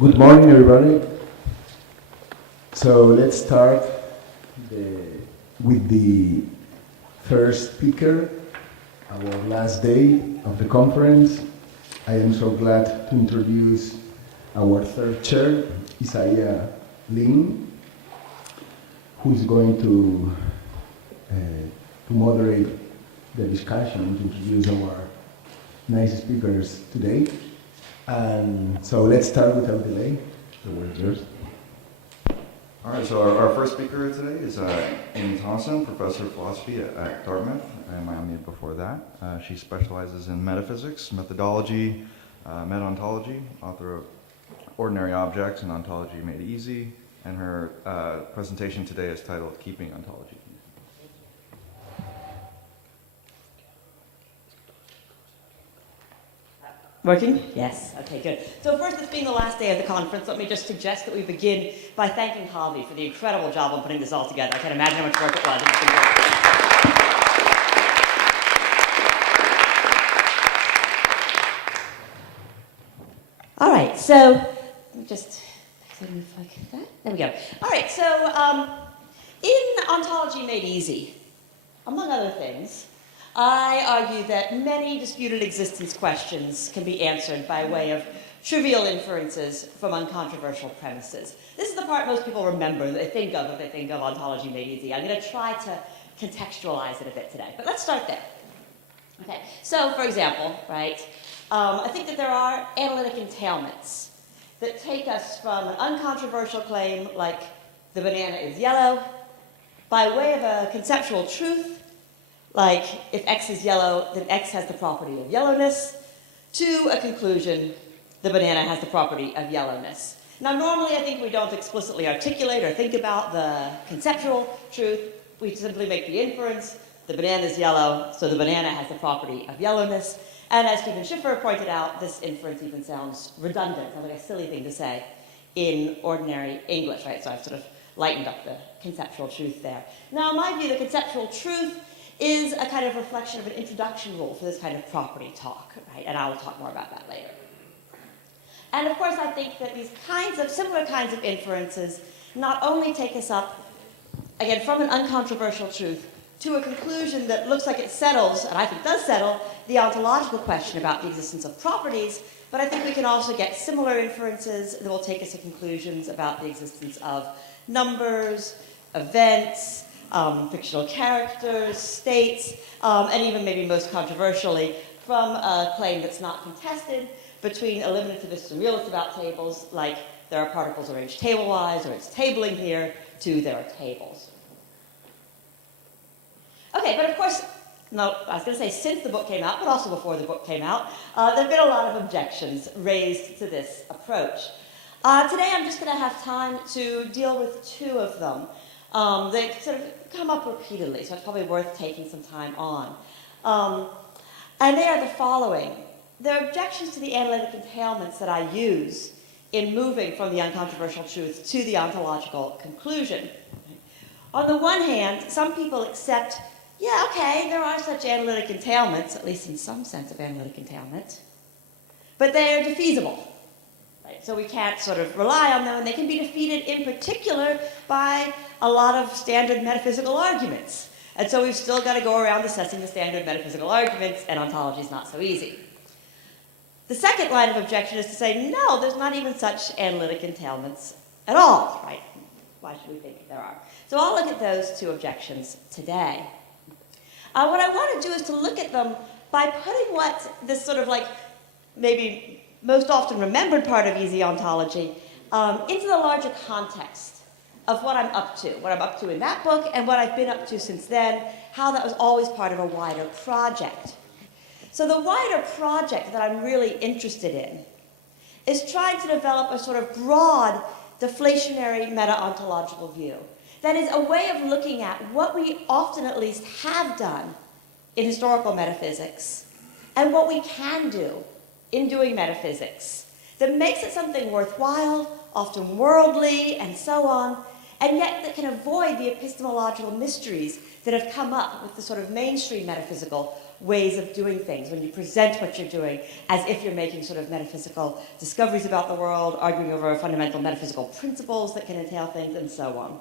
Good morning, everybody. So let's start with the first speaker, our last day of the conference. I am so glad to introduce our third chair, Isaiah Lin, who is going to moderate the discussion, to introduce our nice speakers today. And so let's start without delay. The word is yours. All right, so our first speaker today is Amie Thomasson, professor of philosophy at Dartmouth, and Miami before that. She specializes in metaphysics, methodology, meta-ontology, author of Ordinary Objects and Ontology Made Easy, and her presentation today is titled Keeping Ontology. Working? Yes. Okay, good. So first, this being the last day of the conference, let me just suggest that we begin by thanking Javi for the incredible job on putting this all together. I can't imagine how much work it was. It's been great. All right, so let me just move like that. There we go. All right, so in Ontology Made Easy, among other things, I argue that many disputed existence questions can be answered by way of trivial inferences from uncontroversial premises. This is the part most people remember, they think of if they think of Ontology Made Easy. I'm going to try to contextualize it a bit today, but let's start there. Okay, so for example, right, I think that there are analytic entailments that take us from an uncontroversial claim like the banana is yellow by way of a conceptual truth, like if X is yellow, then X has the property of yellowness, to a conclusion, the banana has the property of yellowness. Now, normally I think we don't explicitly articulate or think about the conceptual truth. We simply make the inference, the banana is yellow, so the banana has the property of yellowness. And as Stephen Schiffer pointed out, this inference even sounds redundant, sounds like a silly thing to say in ordinary English, right? So I've sort of lightened up the conceptual truth there. Now, in my view, the conceptual truth is a kind of reflection of an introduction rule for this kind of property talk, right? And I will talk more about that later. And of course, I think that these similar kinds of inferences not only take us up, again, from an uncontroversial truth to a conclusion that looks like it settles, and I think does settle, the ontological question about the existence of properties, but I think we can also get similar inferences that will take us to conclusions about the existence of numbers, events, fictional characters, states, and even maybe most controversially, from a claim that's not contested between eliminativists and realists about tables, like there are particles arranged table-wise, or it's tabling here, to there are tables. Okay, but of course, no, I was going to say since the book came out, but also before the book came out, there have been a lot of objections raised to this approach. Today I'm just going to have time to deal with two of them. They sort of come up repeatedly, so it's probably worth taking some time on. And they are the following. They're objections to the analytic entailments that I use in moving from the uncontroversial truth to the ontological conclusion. On the one hand, some people accept, yeah, okay, there are such analytic entailments, at least in some sense of analytic entailment, but they are defeasible. So we can't sort of rely on them, and they can be defeated in particular by a lot of standard metaphysical arguments. And so we've still got to go around assessing the standard metaphysical arguments, and ontology is not so easy. The second line of objection is to say, no, there's not even such analytic entailments at all, right? Why should we think there are? So I'll look at those two objections today. What I want to do is to look at them by putting what this sort of like maybe most often remembered part of easy ontology into the larger context of what I'm up to in that book and what I've been up to since then, how that was always part of a wider project. So the wider project that I'm really interested in is trying to develop a sort of broad deflationary meta-ontological view. That is a way of looking at what we often at least have done in historical metaphysics and what we can do in doing metaphysics that makes it something worthwhile, often worldly, and so on, and yet that can avoid the epistemological mysteries that have come up with the sort of mainstream metaphysical ways of doing things, when you present what you're doing as if you're making sort of metaphysical discoveries about the world, arguing over fundamental metaphysical principles that can entail things, and so on.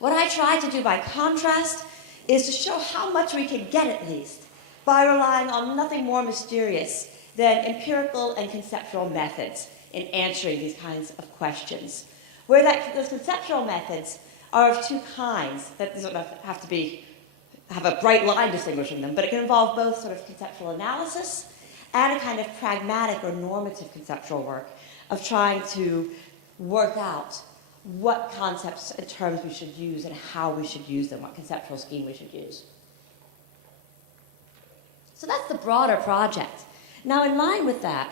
What I try to do by contrast is to show how much we can get, at least, by relying on nothing more mysterious than empirical and conceptual methods in answering these kinds of questions, where those conceptual methods are of two kinds. That doesn't have to have a bright line distinguishing them, but it can involve both sort of conceptual analysis and a kind of pragmatic or normative conceptual work of trying to work out what concepts and terms we should use and how we should use them, what conceptual scheme we should use. So that's the broader project. Now, in line with that,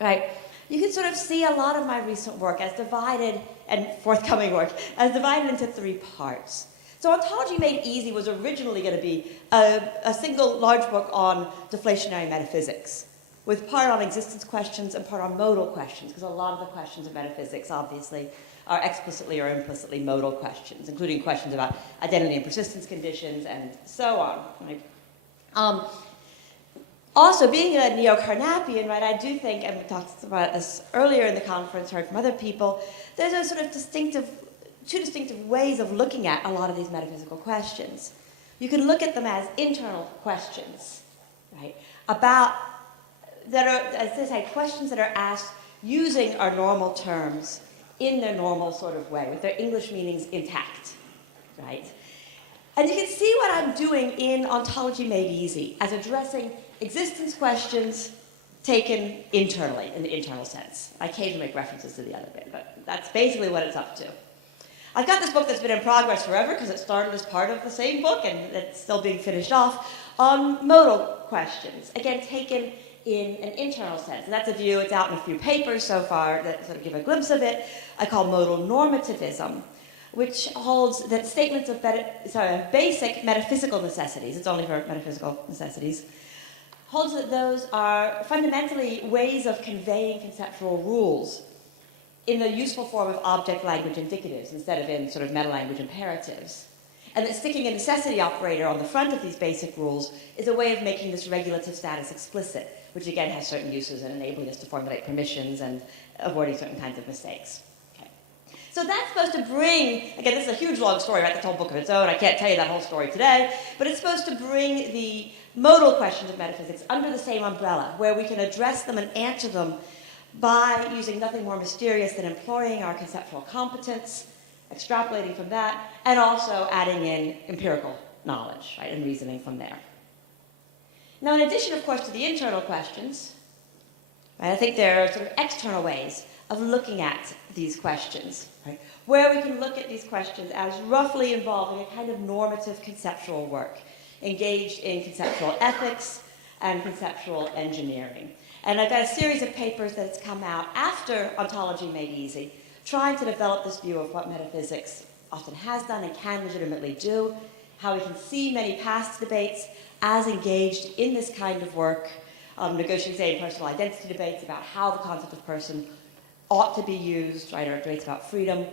right, you can sort of see a lot of my recent work as divided, and forthcoming work, as divided into three parts. So Ontology Made Easy was originally going to be a single large book on deflationary metaphysics, with part on existence questions and part on modal questions, because a lot of the questions of metaphysics, obviously, are explicitly or implicitly modal questions, including questions about identity and persistence conditions and so on. Right? Also, being a neo-Carnapian, right, I do think, and we talked about this earlier in the conference, heard from other people, there's a sort of two distinctive ways of looking at a lot of these metaphysical questions. You can look at them as internal questions, right, questions that are asked using our normal terms in their normal sort of way, with their English meanings intact, right? And you can see what I'm doing in Ontology Made Easy as addressing existence questions taken internally, in the internal sense. I occasionally make references to the other bit, but that's basically what it's up to. I've got this book that's been in progress forever because it started as part of the same book and it's still being finished off on modal questions, again, taken in an internal sense. And that's a view, it's out in a few papers so far that sort of give a glimpse of it. I call modal normativism, which holds that statements of basic metaphysical necessities, it's only for metaphysical necessities, holds that those are fundamentally ways of conveying conceptual rules in the useful form of object language indicatives instead of in sort of meta-language imperatives. And that sticking a necessity operator on the front of these basic rules is a way of making this regulative status explicit, which again has certain uses in enabling us to formulate permissions and avoiding certain kinds of mistakes. Okay. So that's supposed to bring, again, this is a huge long story, right? That's a whole book of its own. I can't tell you that whole story today, but it's supposed to bring the modal questions of metaphysics under the same umbrella, where we can address them and answer them by using nothing more mysterious than employing our conceptual competence, extrapolating from that, and also adding in empirical knowledge, right, and reasoning from there. Now, in addition, of course, to the internal questions, right, I think there are sort of external ways of looking at these questions, right, where we can look at these questions as roughly involving a kind of normative conceptual work, engaged in conceptual ethics and conceptual engineering. And I've got a series of papers that's come out after Ontology Made Easy, trying to develop this view of what metaphysics often has done and can legitimately do, how we can see many past debates as engaged in this kind of work, negotiating, say, personal identity debates about how the concept of person ought to be used, right, or debates about freedom,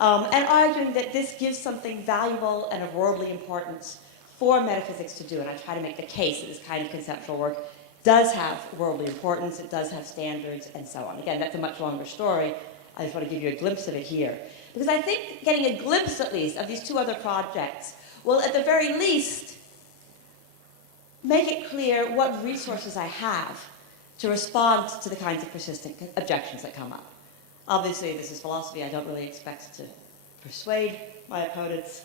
and arguing that this gives something valuable and of worldly importance for metaphysics to do. And I try to make the case that this kind of conceptual work does have worldly importance, it does have standards, and so on. Again, that's a much longer story. I just want to give you a glimpse of it here. Because I think getting a glimpse, at least, of these two other projects will, at the very least, make it clear what resources I have to respond to the kinds of persistent objections that come up. Obviously, this is philosophy. I don't really expect to persuade my opponents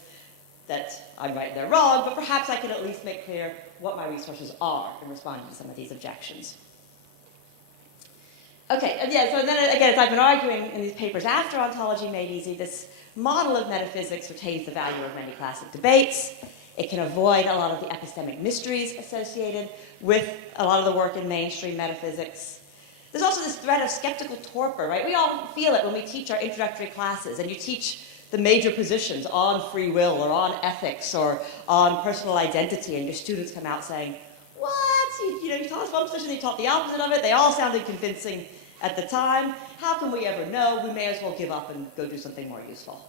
that I'm right and they're wrong, but perhaps I can at least make clear what my resources are in responding to some of these objections. Okay, and yeah, so then again, as I've been arguing in these papers after Ontology Made Easy, this model of metaphysics retains the value of many classic debates. It can avoid a lot of the epistemic mysteries associated with a lot of the work in mainstream metaphysics. There's also this threat of skeptical torpor, right? We all feel it when we teach our introductory classes, and you teach the major positions on free will or on ethics or on personal identity, and your students come out saying, what? You taught us one position, you taught the opposite of it. They all sounded convincing at the time. How can we ever know? We may as well give up and go do something more useful.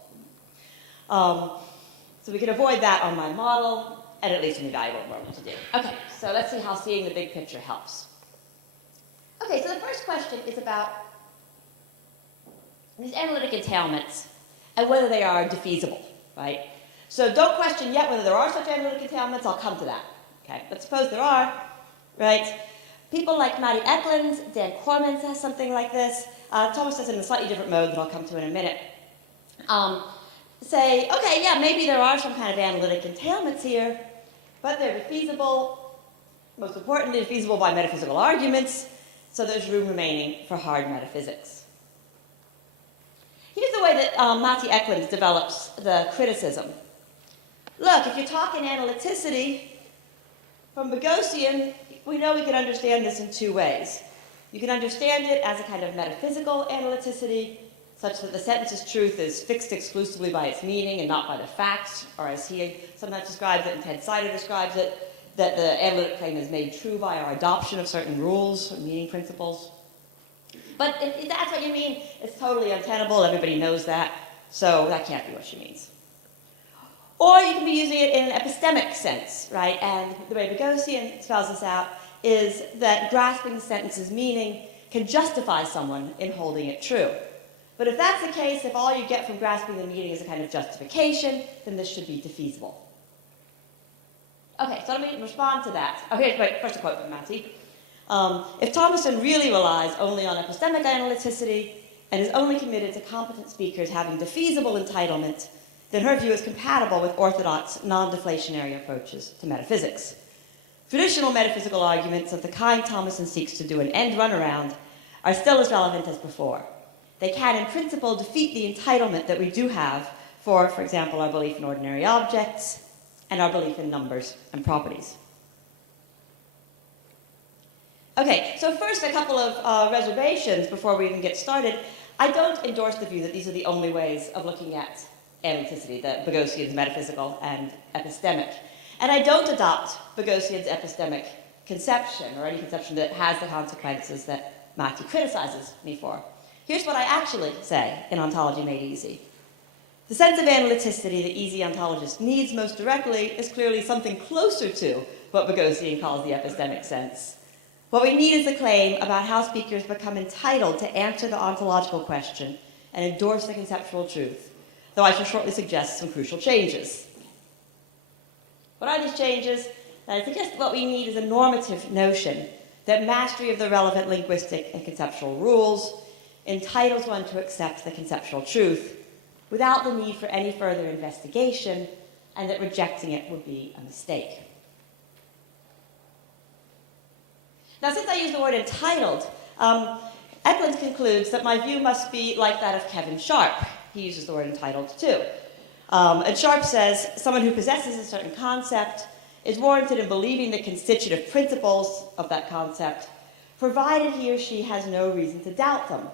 So we can avoid that on my model, and at least in evaluate what to do. Okay, so let's see how seeing the big picture helps. Okay, so the first question is about these analytic entailments and whether they are defeasible, right? So don't question yet whether there are such analytic entailments. I'll come to that, okay? But suppose there are, right? People like Matty Eklund, Dan Corman says something like this. Thomas says it in a slightly different mode that I'll come to in a minute. Say, okay, yeah, maybe there are some kind of analytic entailments here, but they're defeasible, most importantly, defeasible by metaphysical arguments, so there's room remaining for hard metaphysics. Here's the way that Matty Eklund develops the criticism. Look, if you're talking analyticity, from Boghossian, we know we can understand this in two ways. You can understand it as a kind of metaphysical analyticity, such that the sentence's truth is fixed exclusively by its meaning and not by the facts, or as he sometimes describes it, and Ted Sider describes it, that the analytic claim is made true by our adoption of certain rules or meaning principles. But if that's what you mean, it's totally untenable, everybody knows that, so that can't be what she means. Or you can be using it in an epistemic sense, right? And the way Boghossian spells this out is that grasping the sentence's meaning can justify someone in holding it true. But if that's the case, if all you get from grasping the meaning is a kind of justification, then this should be defeasible. Okay, so let me respond to that. Okay, wait, first a quote from Matty. If Thomasson really relies only on epistemic analyticity and is only committed to competent speakers having defeasible entitlement, then her view is compatible with orthodox, non-deflationary approaches to metaphysics. Traditional metaphysical arguments of the kind Thomasson seeks to do an end run around are still as relevant as before. They can, in principle, defeat the entitlement that we do have for example, our belief in ordinary objects and our belief in numbers and properties. Okay, so first a couple of reservations before we even get started. I don't endorse the view that these are the only ways of looking at analyticity, that Boghossian's metaphysical and epistemic. And I don't adopt Boghossian's epistemic conception, or any conception that has the consequences that Matty criticizes me for. Here's what I actually say in Ontology Made Easy. The sense of analyticity the easy ontologist needs most directly is clearly something closer to what Boghossian calls the epistemic sense. What we need is a claim about how speakers become entitled to answer the ontological question and endorse the conceptual truth, though I shall shortly suggest some crucial changes. What are these changes? I suggest what we need is a normative notion that mastery of the relevant linguistic and conceptual rules entitles one to accept the conceptual truth without the need for any further investigation, and that rejecting it would be a mistake. Now, since I use the word entitled, Eklund concludes that my view must be like that of Kevin Sharp. He uses the word entitled too. And Sharp says, someone who possesses a certain concept is warranted in believing the constitutive principles of that concept, provided he or she has no reason to doubt them.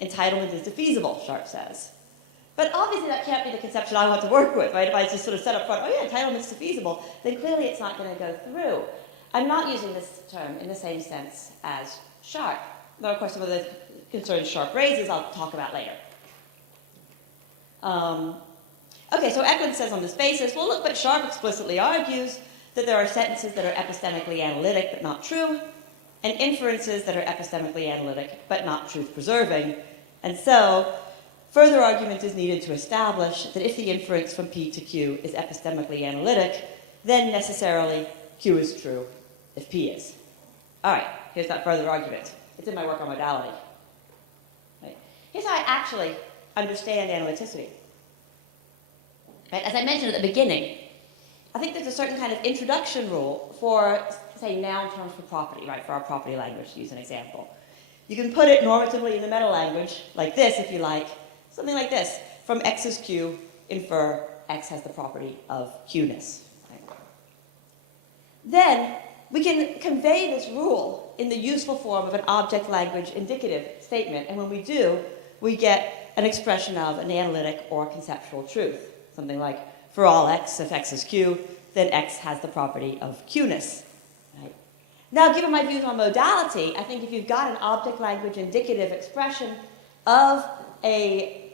Entitlement is defeasible, Sharp says. But obviously that can't be the conception I want to work with, right? If I just sort of set up front, oh yeah, entitlement's defeasible, then clearly it's not going to go through. I'm not using this term in the same sense as Sharp. Though, of course, some of the concerns Sharp raises I'll talk about later. Okay, so Eklund says on this basis, well, look, but Sharp explicitly argues that there are sentences that are epistemically analytic but not true, and inferences that are epistemically analytic but not truth-preserving. And so, further argument is needed to establish that if the inference from P to Q is epistemically analytic, then necessarily Q is true if P is. All right, here's that further argument. It's in my work on modality. Right? Here's how I actually understand analyticity. Right? As I mentioned at the beginning, I think there's a certain kind of introduction rule for, say, noun terms for property, right, for our property language, to use an example. You can put it normatively in the meta language, like this, if you like, something like this. From X is Q, infer X has the property of Q-ness. Right? Then, we can convey this rule in the useful form of an object language indicative statement, and when we do, we get an expression of an analytic or conceptual truth. Something like, for all X, if X is Q, then X has the property of Q-ness. Right? Now, given my views on modality, I think if you've got an object language indicative expression of a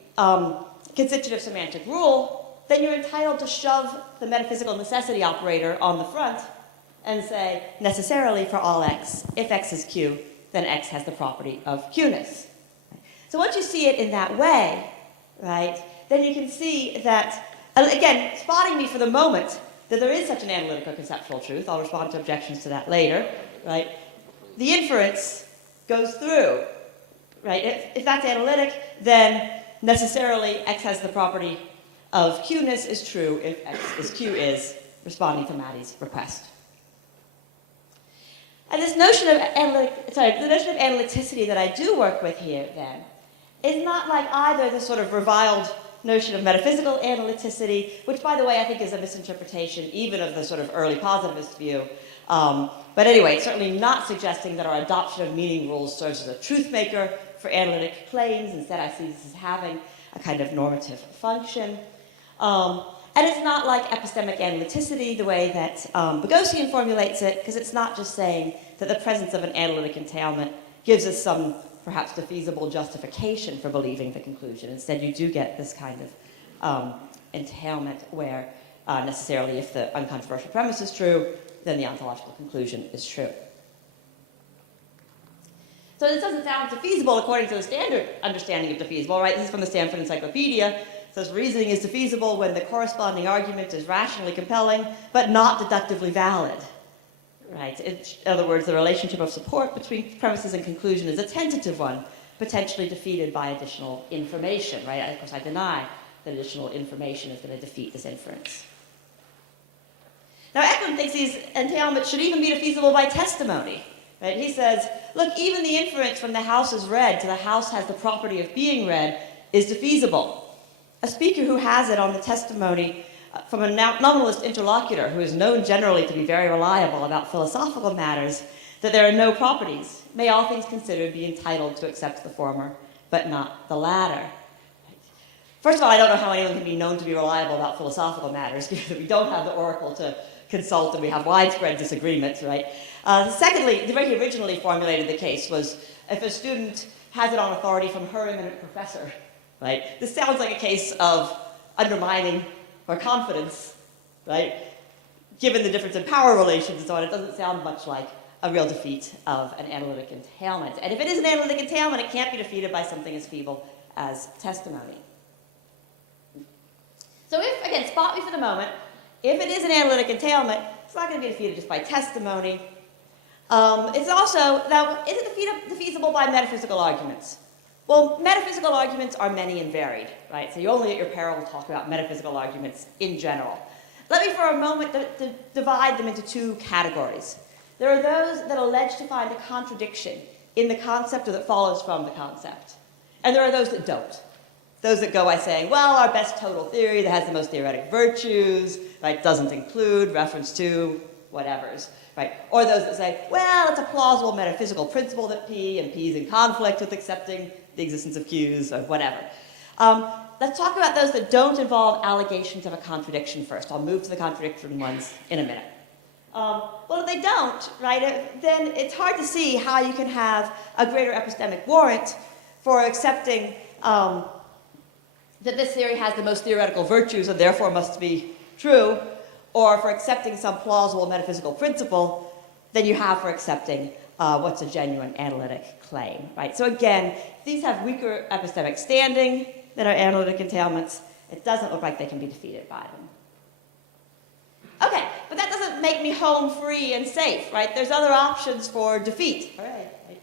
constitutive semantic rule, then you're entitled to shove the metaphysical necessity operator on the front and say, necessarily for all x, if x is q, then x has the property of qness. So once you see it in that way, right, then you can see that, again, spotting me for the moment that there is such an analytic or conceptual truth. I'll respond to objections to that later, right? The inference goes through, right? If that's analytic, then necessarily x has the property of qness is true if x is q is, responding to Maddie's request. And this notion of the notion of analyticity that I do work with here, then, is not like either the sort of reviled notion of metaphysical analyticity, which, by the way, I think is a misinterpretation even of the sort of early positivist view. But anyway, it's certainly not suggesting that our adoption of meaning rules serves as a truth maker for analytic claims. Instead, I see this as having a kind of normative function. And it's not like epistemic analyticity, the way that Boghossian formulates it, because it's not just saying that the presence of an analytic entailment gives us some perhaps defeasible justification for believing the conclusion. Instead, you do get this kind of entailment where necessarily if the uncontroversial premise is true, then the ontological conclusion is true. So this doesn't sound defeasible according to the standard understanding of defeasible, right? This is from the Stanford Encyclopedia. It says reasoning is defeasible when the corresponding argument is rationally compelling, but not deductively valid, right? In other words, the relationship of support between premises and conclusion is a tentative one, potentially defeated by additional information, right? Of course, I deny that additional information is going to defeat this inference. Now, Eklund thinks these entailments should even be defeasible by testimony. Right? He says, look, even the inference from the house is read to the house has the property of being read is defeasible. A speaker who has it on the testimony from a nominalist interlocutor who is known generally to be very reliable about philosophical matters, that there are no properties, may all things considered be entitled to accept the former, but not the latter. First of all, I don't know how anyone can be known to be reliable about philosophical matters, given that we don't have the oracle to consult and we have widespread disagreements, right? Secondly, the way he originally formulated the case was if a student has it on authority from her eminent professor, right? This sounds like a case of undermining her confidence, right? Given the difference in power relations and so on, it doesn't sound much like a real defeat of an analytic entailment. And if it is an analytic entailment, it can't be defeated by something as feeble as testimony. So if, again, spot me for the moment, if it is an analytic entailment, it's not going to be defeated just by testimony. It's also, now, is it defeasible by metaphysical arguments? Well, metaphysical arguments are many and varied, right? So you only at your peril talk about metaphysical arguments in general. Let me for a moment divide them into two categories. There are those that allege to find a contradiction in the concept or that follows from the concept. And there are those that don't. Those that go by saying, well, our best total theory that has the most theoretic virtues, right, doesn't include reference to whatevers, right? Or those that say, well, it's a plausible metaphysical principle that P, and P is in conflict with accepting the existence of Q's, or whatever. Let's talk about those that don't involve allegations of a contradiction first. I'll move to the contradiction ones in a minute. Well, if they don't, right, then it's hard to see how you can have a greater epistemic warrant for accepting that this theory has the most theoretical virtues and therefore must be true, or for accepting some plausible metaphysical principle than you have for accepting what's a genuine analytic claim, right? So again, these have weaker epistemic standing than our analytic entailments. It doesn't look like they can be defeated by them. Okay, but that doesn't make me home free and safe, right? There's other options for defeat. All right.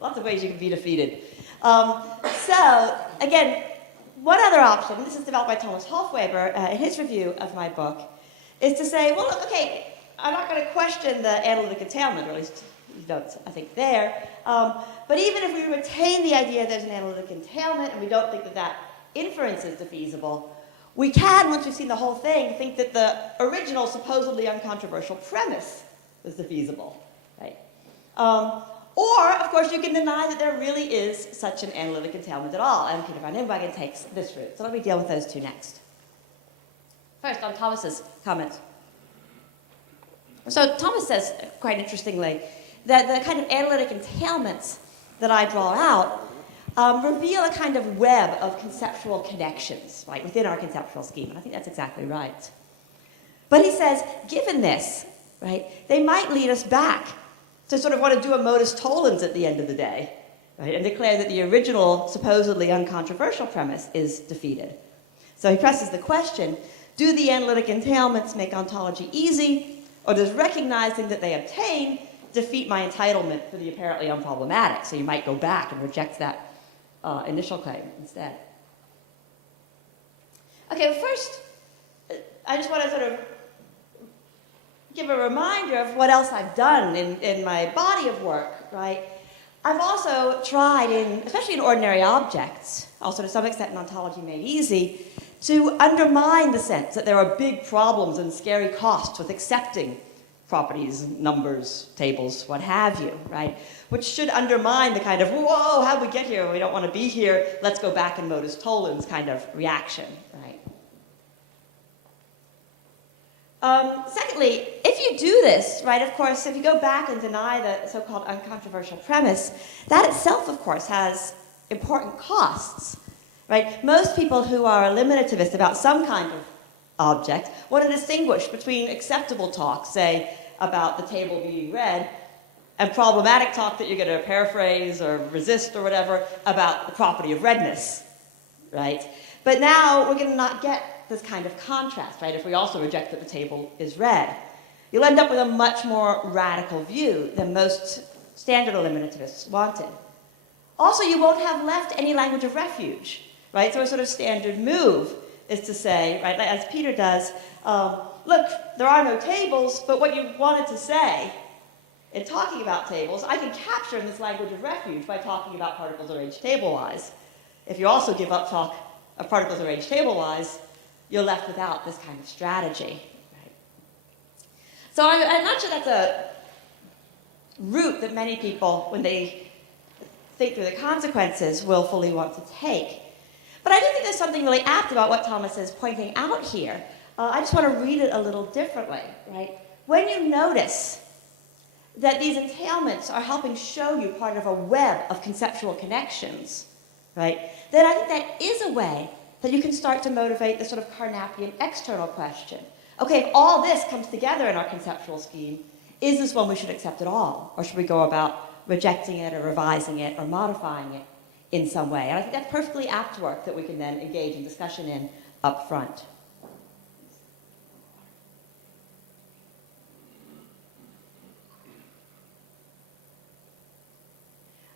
Lots of ways you can be defeated. So, again, one other option, this is developed by Thomas Hofweber in his review of my book, is to say, well, look, okay, I'm not going to question the analytic entailment, or at least you don't, I think, there. But even if we retain the idea there's an analytic entailment and we don't think that that inference is defeasible, we can, once we've seen the whole thing, think that the original supposedly uncontroversial premise was defeasible, right? Or, of course, you can deny that there really is such an analytic entailment at all, and Peter van Inwagen takes this route. So let me deal with those two next. First, on Thomas's comment. So Thomas says, quite interestingly, that the kind of analytic entailments that I draw out reveal a kind of web of conceptual connections, right, within our conceptual scheme. And I think that's exactly right. But he says, given this, right, they might lead us back to sort of want to do a modus tollens at the end of the day, right, and declare that the original, supposedly uncontroversial premise is defeated. So he presses the question, do the analytic entailments make ontology easy, or does recognizing that they obtain defeat my entitlement for the apparently unproblematic? So you might go back and reject that initial claim instead. Okay, well first, I just want to sort of give a reminder of what else I've done in my body of work, right? I've also tried, especially in ordinary objects, also to some extent in Ontology Made Easy, to undermine the sense that there are big problems and scary costs with accepting properties, numbers, tables, what have you, right? Which should undermine the kind of, whoa, how'd we get here? We don't want to be here. Let's go back and modus tollens kind of reaction, right? Secondly, if you do this, right, of course, if you go back and deny the so-called uncontroversial premise, that itself, of course, has important costs, right? Most people who are eliminativist about some kind of object want to distinguish between acceptable talk, say, about the table being read, and problematic talk that you're going to paraphrase or resist or whatever about the property of redness, right? But now we're going to not get this kind of contrast, right? If we also reject that the table is read, you'll end up with a much more radical view than most standard eliminativists wanted. Also, you won't have left any language of refuge, right? So a sort of standard move is to say, right, as Peter does, look, there are no tables, but what you wanted to say in talking about tables, I can capture in this language of refuge by talking about particles arranged table-wise. If you also give up talk of particles arranged table-wise, you're left without this kind of strategy. Right? So I'm not sure that's a route that many people, when they think through the consequences, will fully want to take. But I do think there's something really apt about what Thomas is pointing out here. I just want to read it a little differently. Right? When you notice that these entailments are helping show you part of a web of conceptual connections, right, then I think that is a way that you can start to motivate the sort of Carnapian external question. Okay, if all this comes together in our conceptual scheme, is this one we should accept at all? Or should we go about rejecting it or revising it or modifying it in some way? And I think that's perfectly apt work that we can then engage in discussion in up front.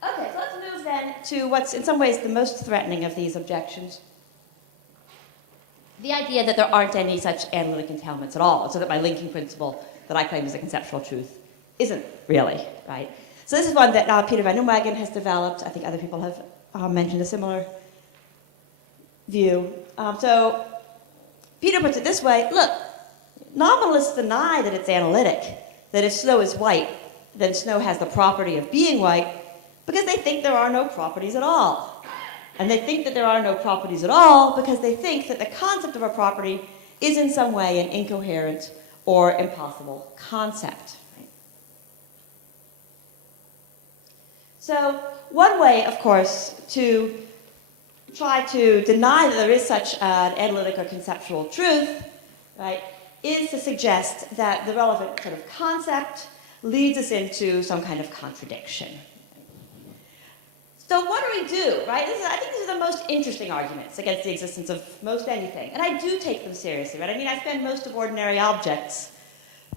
Okay, so let's move then to what's in some ways the most threatening of these objections. The idea that there aren't any such analytic entailments at all, so that my linking principle that I claim is a conceptual truth isn't really, right? So this is one that Peter van Nieuwenhuizen has developed. I think other people have mentioned a similar view. So Peter puts it this way, look, nominalists deny that it's analytic, that if snow is white, then snow has the property of being white, because they think there are no properties at all. And they think that there are no properties at all because they think that the concept of a property is in some way an incoherent or impossible concept. Right? So one way, of course, to try to deny that there is such an analytic or conceptual truth, right, is to suggest that the relevant sort of concept leads us into some kind of contradiction. So what do we do, right? I think these are the most interesting arguments against the existence of most anything. And I do take them seriously, right? I mean, I spend most of ordinary objects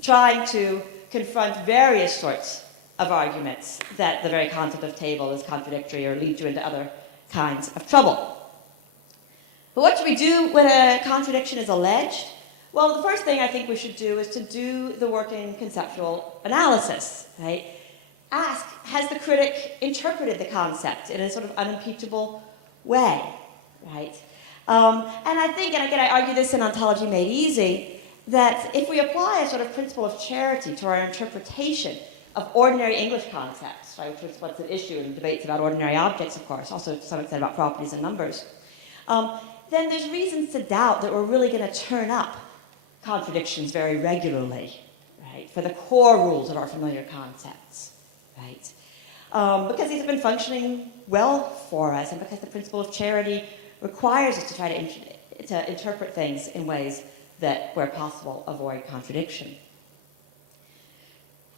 trying to confront various sorts of arguments that the very concept of table is contradictory or lead you into other kinds of trouble. But what should we do when a contradiction is alleged? Well, the first thing I think we should do is to do the work in conceptual analysis, right? Ask, has the critic interpreted the concept in a sort of unimpeachable way, right? And I think, and again, I argue this in Ontology Made Easy, that if we apply a sort of principle of charity to our interpretation of ordinary English concepts, right, which is what's at issue in debates about ordinary objects, of course, also to some extent about properties and numbers, then there's reasons to doubt that we're really going to turn up contradictions very regularly, right, for the core rules of our familiar concepts. Right. because these have been functioning well for us, and because the principle of charity requires us to try to interpret things in ways that, where possible, avoid contradiction.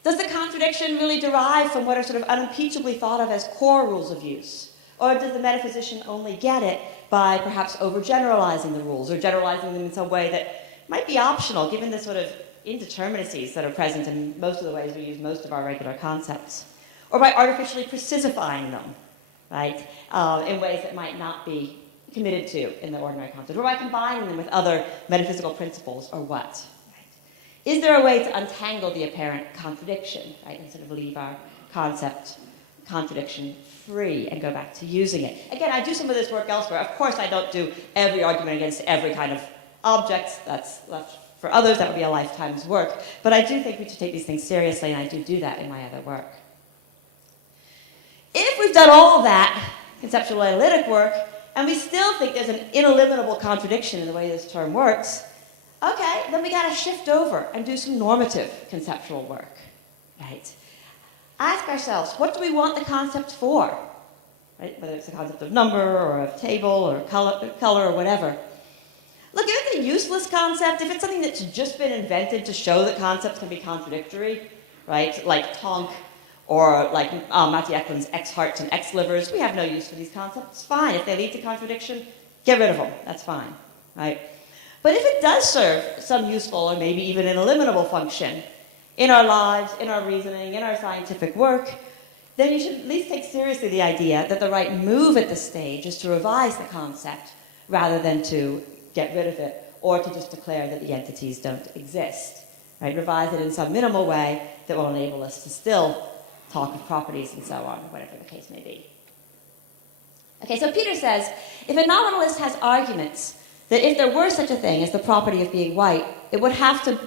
Does the contradiction really derive from what are sort of unimpeachably thought of as core rules of use? Or does the metaphysician only get it by perhaps overgeneralizing the rules, or generalizing them in some way that might be optional, given the sort of indeterminacies that are present in most of the ways we use most of our regular concepts? Or by artificially precisifying them, right, in ways that might not be committed to in the ordinary concept, or by combining them with other metaphysical principles, or what? Right? Is there a way to untangle the apparent contradiction, right, and sort of leave our concept contradiction free and go back to using it? Again, I do some of this work elsewhere. Of course, I don't do every argument against every kind of object. That's left for others. That would be a lifetime's work. But I do think we should take these things seriously, and I do that in my other work. If we've done all that conceptual analytic work, and we still think there's an ineliminable contradiction in the way this term works, okay, then we got to shift over and do some normative conceptual work, right? Ask ourselves, what do we want the concept for? Right? Whether it's a concept of number, or of table, or color, or whatever. Look, if it's a useless concept, if it's something that's just been invented to show that concepts can be contradictory, right, like tonk, or like Matthew Eklund's X hearts and X livers, we have no use for these concepts. Fine. If they lead to contradiction, get rid of them. That's fine, right? But if it does serve some useful or maybe even an eliminable function in our lives, in our reasoning, in our scientific work, then you should at least take seriously the idea that the right move at this stage is to revise the concept rather than to get rid of it, or to just declare that the entities don't exist, right? Revise it in some minimal way that will enable us to still talk of properties and so on, whatever the case may be. Okay, so Peter says, if a nominalist has arguments that if there were such a thing as the property of being white, it would have to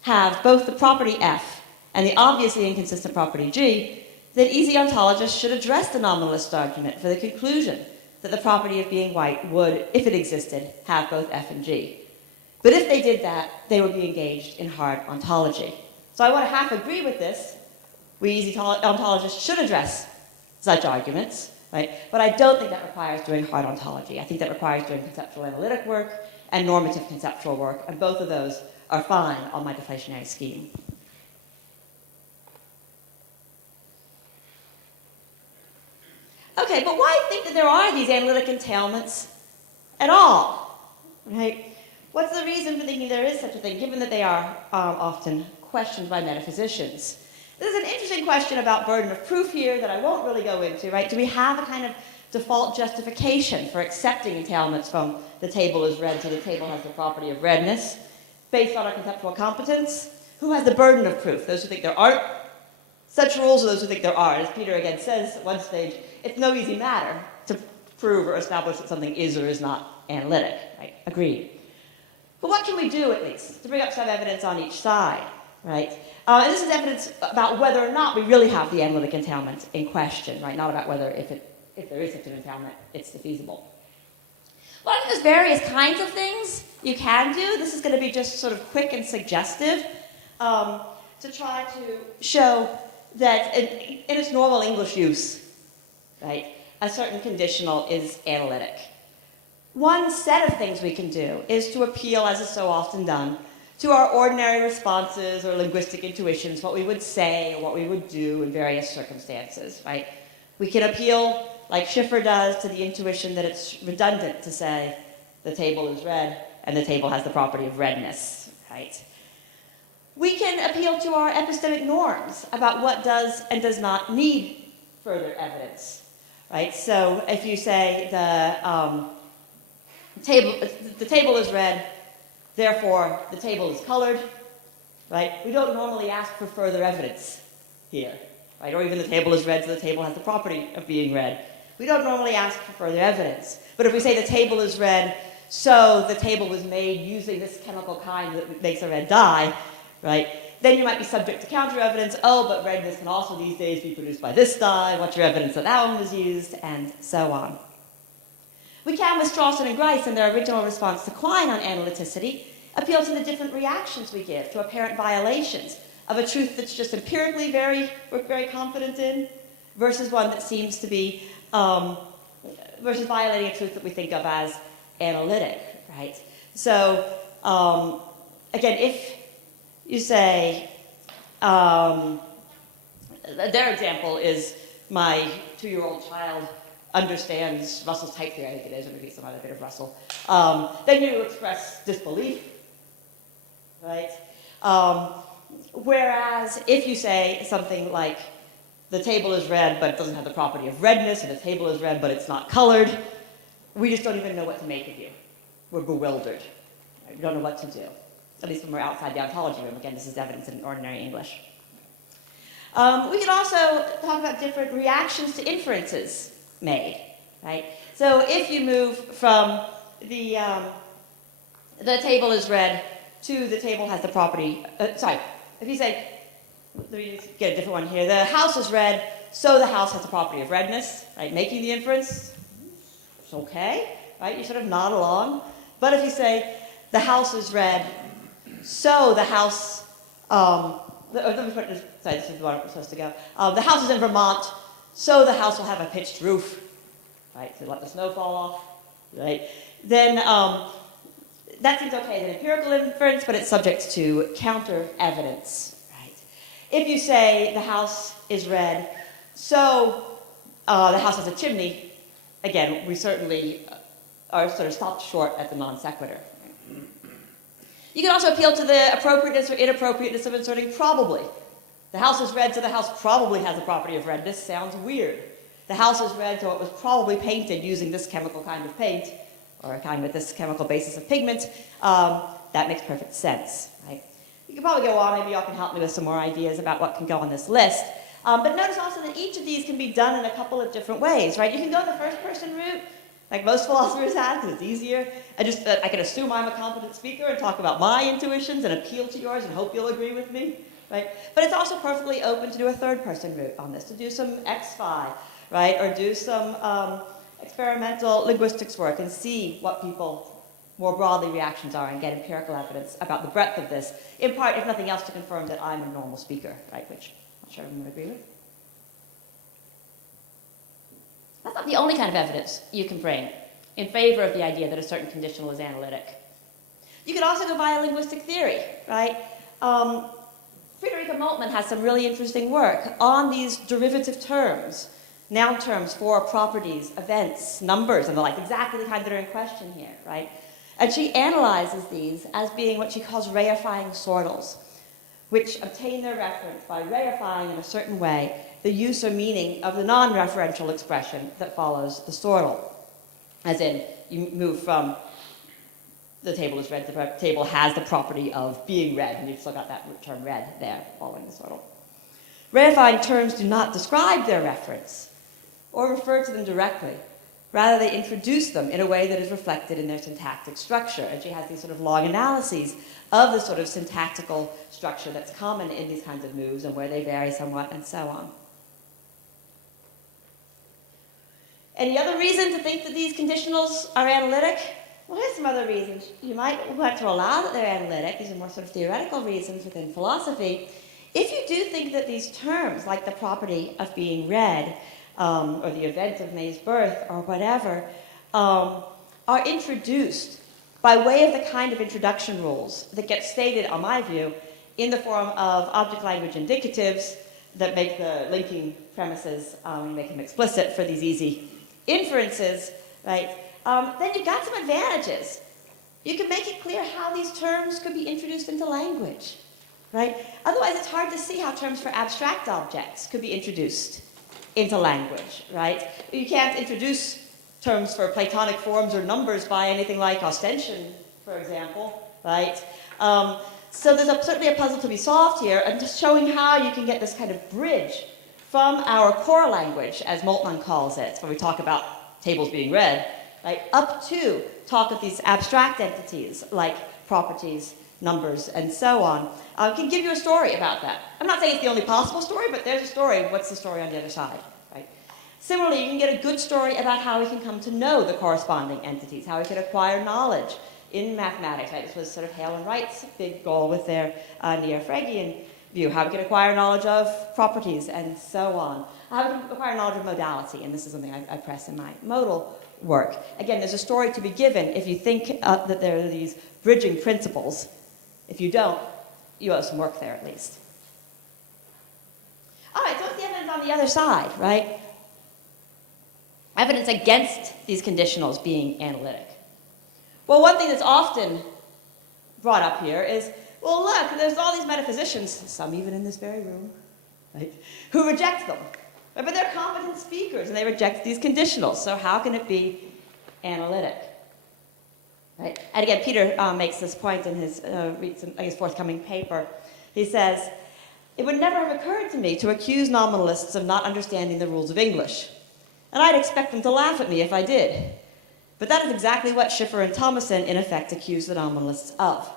have both the property F and the obviously inconsistent property G, then easy ontologists should address the nominalist argument for the conclusion that the property of being white would, if it existed, have both F and G. But if they did that, they would be engaged in hard ontology. So I want to half agree with this. We easy ontologists should address such arguments, right? But I don't think that requires doing hard ontology. I think that requires doing conceptual analytic work and normative conceptual work, and both of those are fine on my deflationary scheme. Okay, but why think that there are these analytic entailments at all, right? What's the reason for thinking there is such a thing, given that they are often questioned by metaphysicians? There's an interesting question about burden of proof here that I won't really go into, right? Do we have a kind of default justification for accepting entailments from the table is red, so the table has the property of redness, based on our conceptual competence? Who has the burden of proof? Those who think there aren't such rules, or those who think there are? As Peter again says at one stage, it's no easy matter to prove or establish that something is or is not analytic, right? Agreed. But what can we do, at least, to bring up some evidence on each side, right? And this is evidence about whether or not we really have the analytic entailment in question, right? Not about whether, if there is such an entailment, it's feasible. Well, I think there's various kinds of things you can do. This is going to be just sort of quick and suggestive to try to show that in its normal English use, right, a certain conditional is analytic. One set of things we can do is to appeal, as is so often done, to our ordinary responses or linguistic intuitions, what we would say or what we would do in various circumstances, right? We can appeal, like Schiffer does, to the intuition that it's redundant to say the table is red and the table has the property of redness, right? We can appeal to our epistemic norms about what does and does not need further evidence, right? So if you say the table is red, therefore the table is colored, right? We don't normally ask for further evidence here, right? Or even the table is red, so the table has the property of being red. We don't normally ask for further evidence. But if we say the table is red, so the table was made using this chemical kind that makes a red dye, right? Then you might be subject to counter evidence. Oh, but redness can also these days be produced by this dye. What's your evidence that that one was used? And so on. We can, with Strawson and Grice in their original response to Quine on analyticity, appeal to the different reactions we give to apparent violations of a truth that's just empirically we're very confident in, versus one that seems to be, versus violating a truth that we think of as analytic, right? So, again, if you say, their example is my 2-year-old child understands Russell's type theory, I think it is, or maybe some other bit of Russell, then you express disbelief, right? Whereas if you say something like, the table is red, but it doesn't have the property of redness, and the table is red, but it's not colored, we just don't even know what to make of you. We're bewildered. Right? We don't know what to do. At least when we're outside the ontology room. Again, this is evidence in ordinary English. We could also talk about different reactions to inferences made, right? So if you move from the table is red to the table has the property, if you say, let me just get a different one here. The house is red, so the house has the property of redness, right? Making the inference, it's okay, right? You sort of nod along. But if you say, the house is red, so the house, let me put this, sorry, this is where I'm supposed to go. The house is in Vermont, so the house will have a pitched roof, right? To let the snow fall off, right? Then that seems okay as an empirical inference, but it's subject to counter evidence. If you say the house is red, so the house has a chimney, again, we certainly are sort of stopped short at the non sequitur. You can also appeal to the appropriateness or inappropriateness of inserting probably. The house is red, so the house probably has the property of redness. Sounds weird. The house is red, so it was probably painted using this chemical kind of paint, or a kind with this chemical basis of pigment. That makes perfect sense, right? You can probably go on, maybe y'all can help me with some more ideas about what can go on this list. But notice also that each of these can be done in a couple of different ways, right? You can go the first person route, like most philosophers have, because it's easier. I can assume I'm a competent speaker and talk about my intuitions and appeal to yours and hope you'll agree with me, right? But it's also perfectly open to do a third person route on this, to do some XFI, right? Or do some experimental linguistics work and see what people more broadly reactions are and get empirical evidence about the breadth of this, in part, if nothing else, to confirm that I'm a normal speaker, right, which I'm not sure everyone would agree with. That's not the only kind of evidence you can bring in favor of the idea that a certain conditional is analytic. You could also go via linguistic theory, right? Friederike Moltmann has some really interesting work on these derivative terms, noun terms for properties, events, numbers, and the like, exactly the kind that are in question here, right? And she analyzes these as being what she calls reifying sortals, which obtain their reference by reifying in a certain way the use or meaning of the non-referential expression that follows the sortal. As in, you move from the table is red, the table has the property of being red, and you've still got that term red there following the sortal. Reifying terms do not describe their reference or refer to them directly. Rather, they introduce them in a way that is reflected in their syntactic structure. And she has these sort of long analyses of the sort of syntactical structure that's common in these kinds of moves and where they vary somewhat and so on. Any other reason to think that these conditionals are analytic? Well, here's some other reasons. You might want to allow that they're analytic. These are more sort of theoretical reasons within philosophy. If you do think that these terms, like the property of being red, or the event of May's birth, or whatever, are introduced by way of the kind of introduction rules that get stated, on my view, in the form of object language indicatives that make the linking premises, and make them explicit for these easy inferences, right? Then you've got some advantages. You can make it clear how these terms could be introduced into language, right? Otherwise, it's hard to see how terms for abstract objects could be introduced into language, right? You can't introduce terms for Platonic forms or numbers by anything like ostension, for example, right? So there's certainly a puzzle to be solved here, and just showing how you can get this kind of bridge from our core language, as Moltmann calls it, when we talk about tables being read, right, up to talk of these abstract entities like properties, numbers, and so on, can give you a story about that. I'm not saying it's the only possible story, but there's a story. What's the story on the other side, right? Similarly, you can get a good story about how we can come to know the corresponding entities, how we can acquire knowledge in mathematics, right? This was sort of Hale and Wright's big goal with their Neo-Phrygian view, how we can acquire knowledge of properties, and so on. How we can acquire knowledge of modality, and this is something I press in my modal work. Again, there's a story to be given if you think that there are these bridging principles. If you don't, you owe some work there at least. All right, so what's the evidence on the other side, right? Evidence against these conditionals being analytic. Well, one thing that's often brought up here is, well, look, there's all these metaphysicians, some even in this very room, right, who reject them. Right? But they're competent speakers, and they reject these conditionals, so how can it be analytic? Right? And again, Peter makes this point in his forthcoming paper. He says, it would never have occurred to me to accuse nominalists of not understanding the rules of English. And I'd expect them to laugh at me if I did. But that is exactly what Schiffer and Thomasson, in effect, accuse the nominalists of.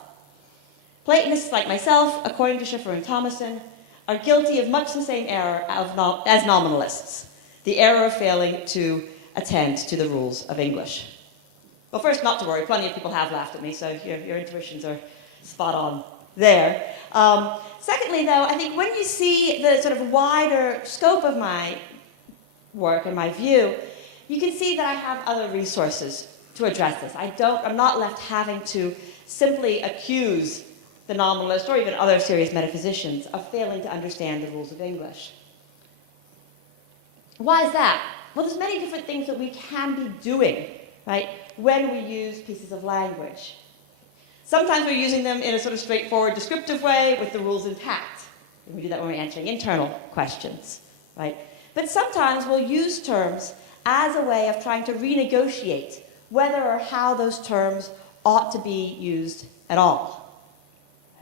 Platonists like myself, according to Schiffer and Thomasson, are guilty of much the same error as nominalists, the error of failing to attend to the rules of English. Well, first, not to worry, plenty of people have laughed at me, so your intuitions are spot on there. Secondly, though, I think when you see the sort of wider scope of my work and my view, you can see that I have other resources to address this. I'm not left having to simply accuse the nominalist or even other serious metaphysicians of failing to understand the rules of English. Why is that? Well, there's many different things that we can be doing, right, when we use pieces of language. Sometimes we're using them in a sort of straightforward descriptive way with the rules intact. And we do that when we're answering internal questions, right? But sometimes we'll use terms as a way of trying to renegotiate whether or how those terms ought to be used at all,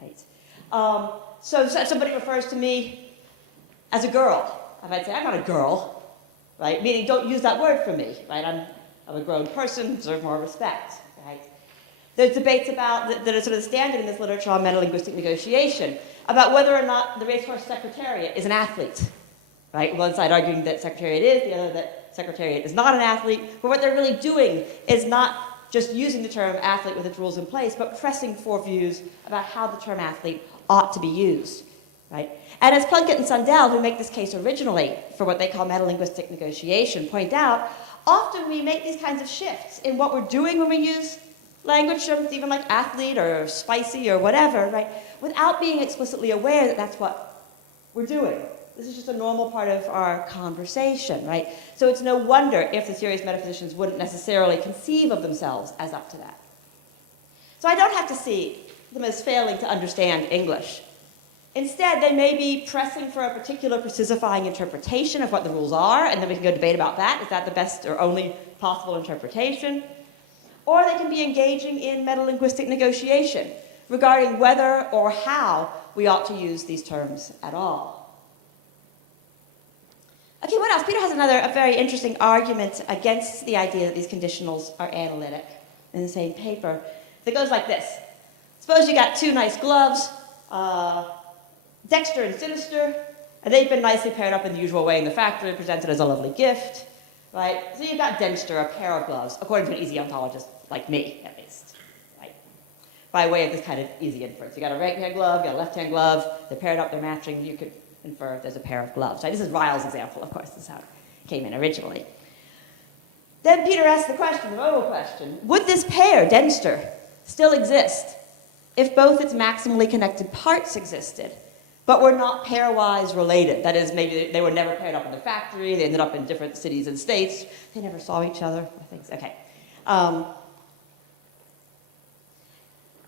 right? So somebody refers to me as a girl. I might say, I'm not a girl, right? Meaning, don't use that word for me, right? I'm a grown person, deserve more respect, right? There's debates about that are sort of standard in this literature on metalinguistic negotiation about whether or not the racehorse secretariat is an athlete, right? One side arguing that secretariat is, the other that secretariat is not an athlete. But what they're really doing is not just using the term athlete with its rules in place, but pressing for views about how the term athlete ought to be used, right? And as Plunkett and Sundell, who make this case originally for what they call metalinguistic negotiation, point out, often we make these kinds of shifts in what we're doing when we use language terms, even like athlete or spicy or whatever, right, without being explicitly aware that that's what we're doing. This is just a normal part of our conversation, right? So it's no wonder if the serious metaphysicians wouldn't necessarily conceive of themselves as up to that. So I don't have to see them as failing to understand English. Instead, they may be pressing for a particular precisifying interpretation of what the rules are, and then we can go debate about that. Is that the best or only possible interpretation? Or they can be engaging in metalinguistic negotiation regarding whether or how we ought to use these terms at all. Okay, what else? Peter has a very interesting argument against the idea that these conditionals are analytic in the same paper that goes like this. Suppose you got two nice gloves, dexter and sinister, and they've been nicely paired up in the usual way in the factory, presented as a lovely gift, right? So you've got Dempster, a pair of gloves, according to an easy ontologist like me, at least, right? By way of this kind of easy inference. You got a right-hand glove, you got a left-hand glove, they're paired up, they're matching, you could infer there's a pair of gloves, right? This is Ryle's example, of course, this is how it came in originally. Then Peter asked the question, the modal question, would this pair, Dempster, still exist if both its maximally connected parts existed, but were not pairwise related? That is, maybe they were never paired up in the factory, they ended up in different cities and states, they never saw each other, or things. Okay.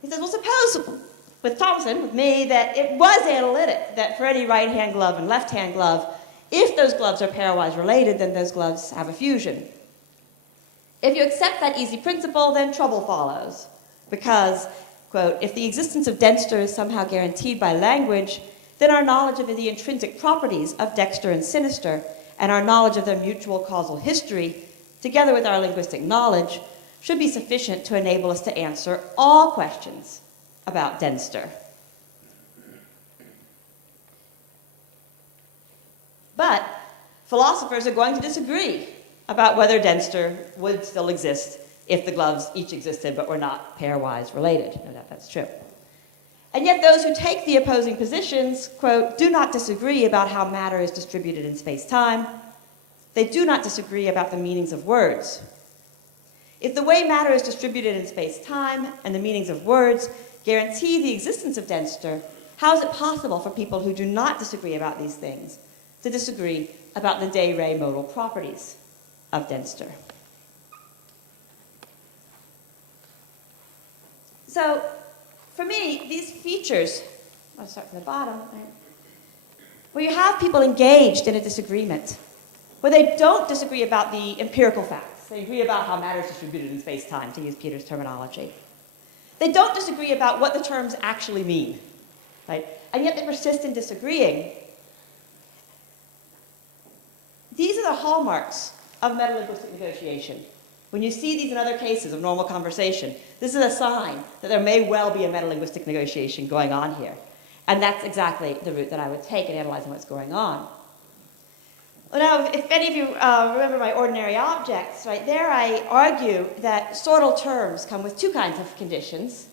He says, well, suppose with Thompson, with me, that it was analytic, that for any right-hand glove and left-hand glove, if those gloves are pairwise related, then those gloves have a fusion. If you accept that easy principle, then trouble follows, because, quote, if the existence of Dempster is somehow guaranteed by language, then our knowledge of the intrinsic properties of Dexter and Sinister and our knowledge of their mutual causal history, together with our linguistic knowledge, should be sufficient to enable us to answer all questions about Dempster. But philosophers are going to disagree about whether Dempster would still exist if the gloves each existed but were not pairwise related. No doubt that's true. And yet those who take the opposing positions, quote, do not disagree about how matter is distributed in space-time. They do not disagree about the meanings of words. If the way matter is distributed in space-time and the meanings of words guarantee the existence of Denstor, how is it possible for people who do not disagree about these things to disagree about the de-Ray modal properties of Denstor? So, for me, these features, I'll start from the bottom, right? Where you have people engaged in a disagreement, where they don't disagree about the empirical facts. They agree about how matter is distributed in space-time, to use Peter's terminology. They don't disagree about what the terms actually mean, right? And yet they persist in disagreeing. These are the hallmarks of metalinguistic negotiation. When you see these in other cases of normal conversation, this is a sign that there may well be a metalinguistic negotiation going on here. And that's exactly the route that I would take in analyzing what's going on. Now, if any of you remember my ordinary objects, right, there I argue that sortal terms come with two kinds of conditions.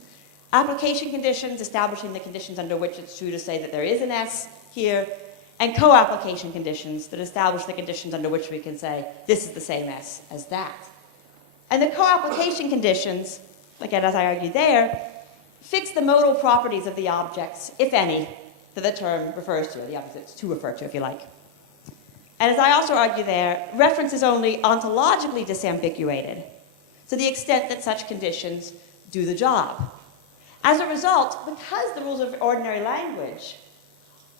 Application conditions, establishing the conditions under which it's true to say that there is an S here, and co-application conditions that establish the conditions under which we can say this is the same S as that. And the co-application conditions, again, as I argued there, fix the modal properties of the objects, if any, that the term refers to, or the object it's to refer to, if you like. And as I also argue there, reference is only ontologically disambiguated to the extent that such conditions do the job. As a result, because the rules of ordinary language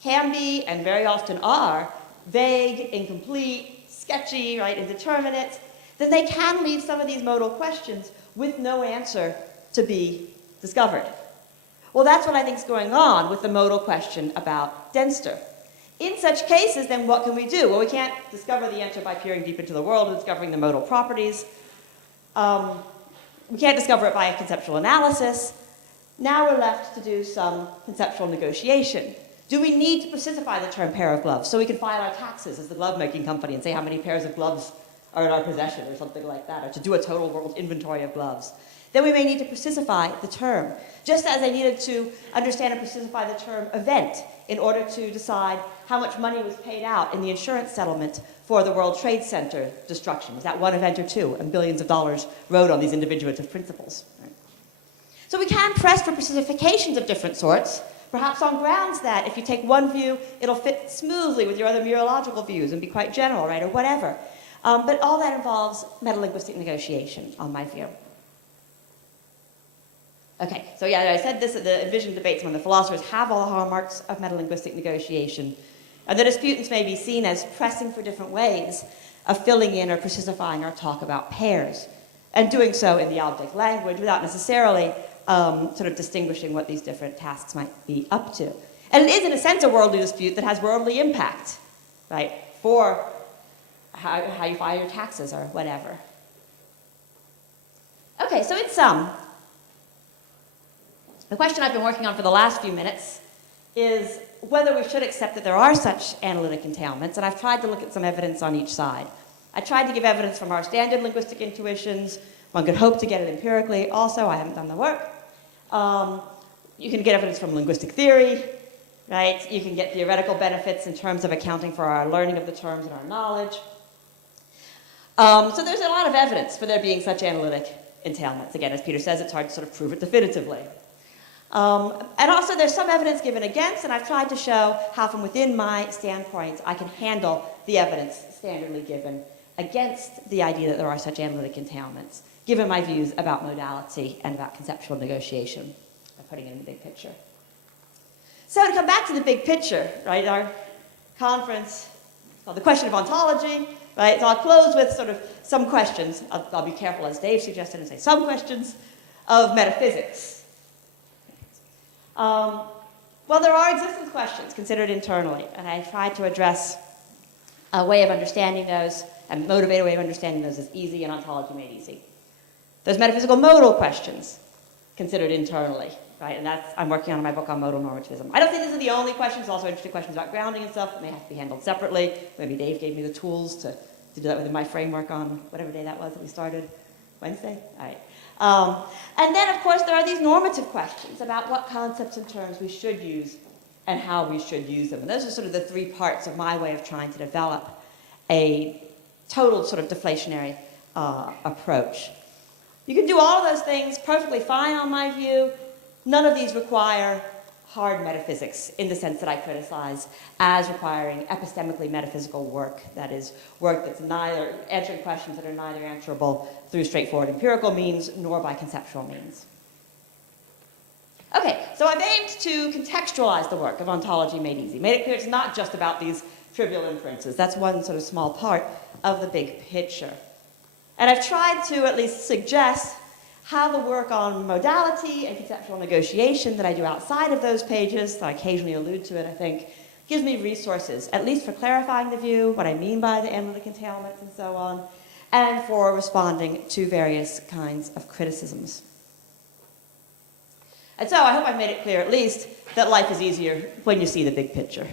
can be, and very often are, vague, incomplete, sketchy, right, indeterminate, then they can leave some of these modal questions with no answer to be discovered. Well, that's what I think is going on with the modal question about Denstor. In such cases, then what can we do? Well, we can't discover the answer by peering deep into the world and discovering the modal properties. We can't discover it by a conceptual analysis. Now we're left to do some conceptual negotiation. Do we need to specify the term pair of gloves so we can file our taxes as the glove-making company and say how many pairs of gloves are in our possession or something like that, or to do a total world inventory of gloves? Then we may need to specify the term, just as I needed to understand and specify the term event in order to decide how much money was paid out in the insurance settlement for the World Trade Center destruction. Was that one event or two? And billions of dollars rode on these individuative principles. Right? So we can press for specifications of different sorts, perhaps on grounds that if you take one view, it'll fit smoothly with your other mereological views and be quite general, right, or whatever. But all that involves metalinguistic negotiation, on my view. Okay, so yeah, I said this, the envisioned debates among the philosophers have all the hallmarks of metalinguistic negotiation. And the disputants may be seen as pressing for different ways of filling in or precisifying our talk about pairs, and doing so in the object language without necessarily sort of distinguishing what these different tasks might be up to. And it is, in a sense, a worldly dispute that has worldly impact, right, for how you file your taxes or whatever. Okay, so in sum, the question I've been working on for the last few minutes is whether we should accept that there are such analytic entailments, and I've tried to look at some evidence on each side. I tried to give evidence from our standard linguistic intuitions. One could hope to get it empirically also. I haven't done the work. You can get evidence from linguistic theory, right? You can get theoretical benefits in terms of accounting for our learning of the terms and our knowledge. So there's a lot of evidence for there being such analytic entailments. Again, as Peter says, it's hard to sort of prove it definitively. And also there's some evidence given against, and I've tried to show how from within my standpoint I can handle the evidence standardly given against the idea that there are such analytic entailments, given my views about modality and about conceptual negotiation, by putting it in the big picture. So to come back to the big picture, right, our conference called the Question of Ontology, right, so I'll close with sort of some questions. I'll be careful, as Dave suggested, and say some questions of metaphysics. Well, there are existence questions considered internally, and I tried to address a way of understanding those and motivate a way of understanding those as easy and ontology made easy. There's metaphysical modal questions considered internally, right? And that's, I'm working on my book on modal normativism. I don't think these are the only questions. There's also interesting questions about grounding and stuff that may have to be handled separately. Maybe Dave gave me the tools to do that within my framework on whatever day that was that we started. Wednesday? All right. And then, of course, there are these normative questions about what concepts and terms we should use and how we should use them. And those are sort of the three parts of my way of trying to develop a total sort of deflationary approach. You can do all of those things perfectly fine on my view. None of these require hard metaphysics in the sense that I criticize as requiring epistemically metaphysical work, that is, work that's neither answering questions that are neither answerable through straightforward empirical means nor by conceptual means. Okay, so I've aimed to contextualize the work of Ontology Made Easy, made it clear it's not just about these trivial inferences. That's one sort of small part of the big picture. And I've tried to at least suggest how the work on modality and conceptual negotiation that I do outside of those pages, I occasionally allude to it, I think, gives me resources, at least for clarifying the view, what I mean by the analytic entailments and so on, and for responding to various kinds of criticisms. And so I hope I've made it clear, at least, that life is easier when you see the big picture.